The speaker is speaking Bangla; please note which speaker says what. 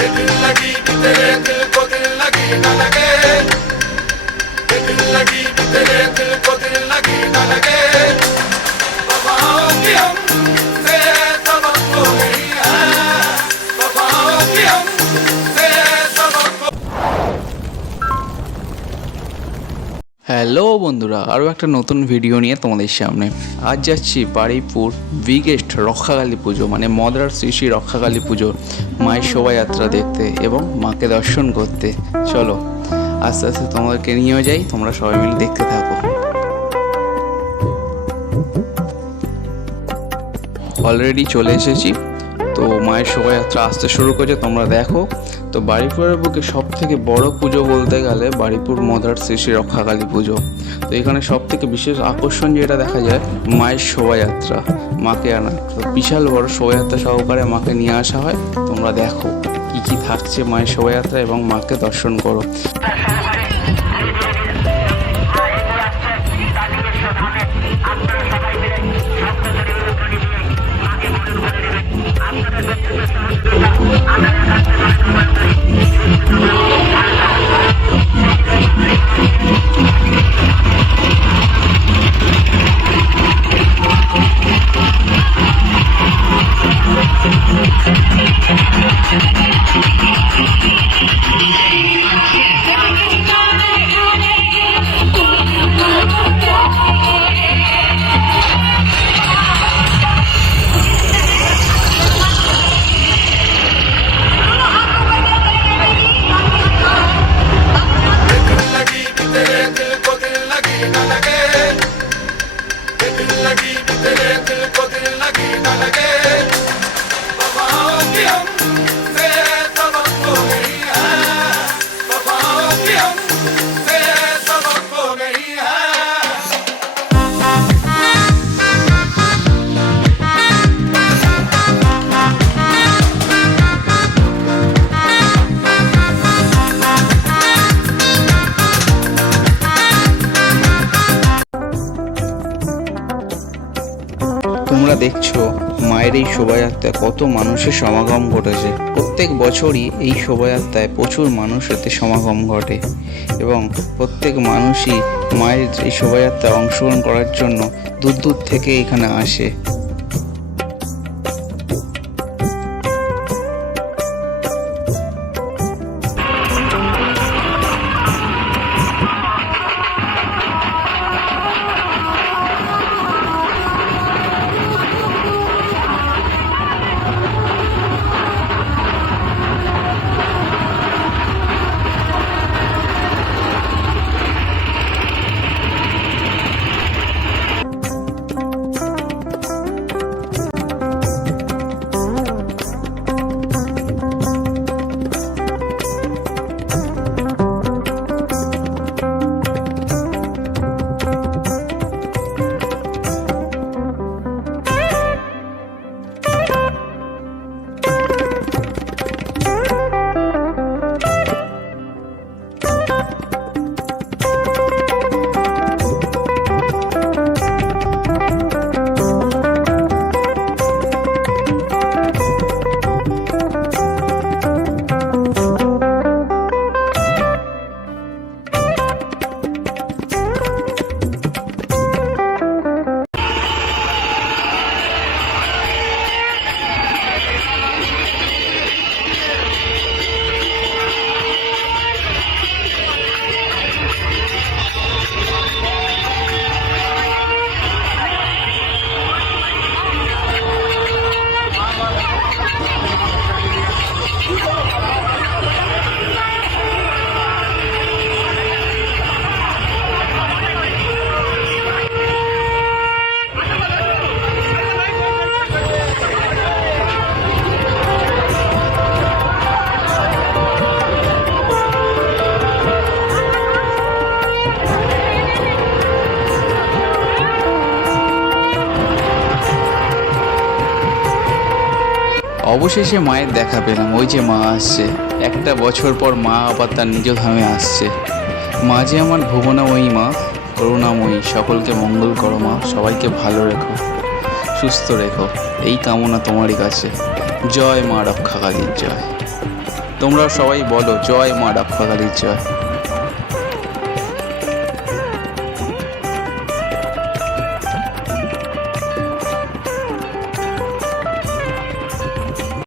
Speaker 1: ये दिल लगी भी तेरे दिल को दिल लगी न लगे ये दिल लगी भी तेरे दिल
Speaker 2: হ্যালো বন্ধুরা আরও একটা নতুন ভিডিও নিয়ে তোমাদের সামনে। আজ যাচ্ছি বারুইপুর বিগেস্ট রক্ষাকালী পুজো মানে মদরার শ্রী শ্রী রক্ষাকালী পুজো, মায়ের শোভাযাত্রা দেখতে এবং মাকে দর্শন করতে। চলো, আস্তে আস্তে তোমাদেরকে নিয়েও যাই, তোমরা সবাই মিলে দেখতে থাকো। অলরেডি চলে এসেছি। তো মায়ের শোভাযাত্রা আসতে শুরু করেছে, তোমরা দেখো। তো বাড়িপুরের বুকে সব থেকে বড় পুজো বলতে গেলে বাড়িপুর মদার শ্রী শ্রী রক্ষাকালী পুজো। তো এখানে সব থেকে বিশেষ আকর্ষণ যেটা দেখা যায়, মায়ের শোভাযাত্রা। মাকে আনা বিশাল বড় শোভাযাত্রা সহকারে মাকে নিয়ে আসা হয়। তোমরা দেখো কি কি থাকছে মায়ের শোভাযাত্রা এবং মাকে দর্শন করো।
Speaker 1: Thank
Speaker 2: you. দেখছ, মায়ের এই শোভাযাত্রায় কত মানুষের সমাগম ঘটেছে। প্রত্যেক বছরই এই শোভাযাত্রায় প্রচুর মানুষ এতে সমাগম ঘটে এবং প্রত্যেক মানুষই মায়ের এই শোভাযাত্রায় অংশগ্রহণ করার জন্য দূর দূর থেকে এখানে আসে। অবশেষে মায়ের দেখা পেলাম। ওই যে মা আসছে। একটা বছর পর মা আবার তার নিজ ধামে আসছে। মা যে আমার ভুবনাময়ী মা, করুণাময়ী, সকলকে মঙ্গল করো মা, সবাইকে ভালো রেখো, সুস্থ রেখো। এই কামনা তোমারই কাছে। জয় মা রক্ষাকালীর জয়। তোমরা সবাই বলো, জয় মা রক্ষাকালীর জয়।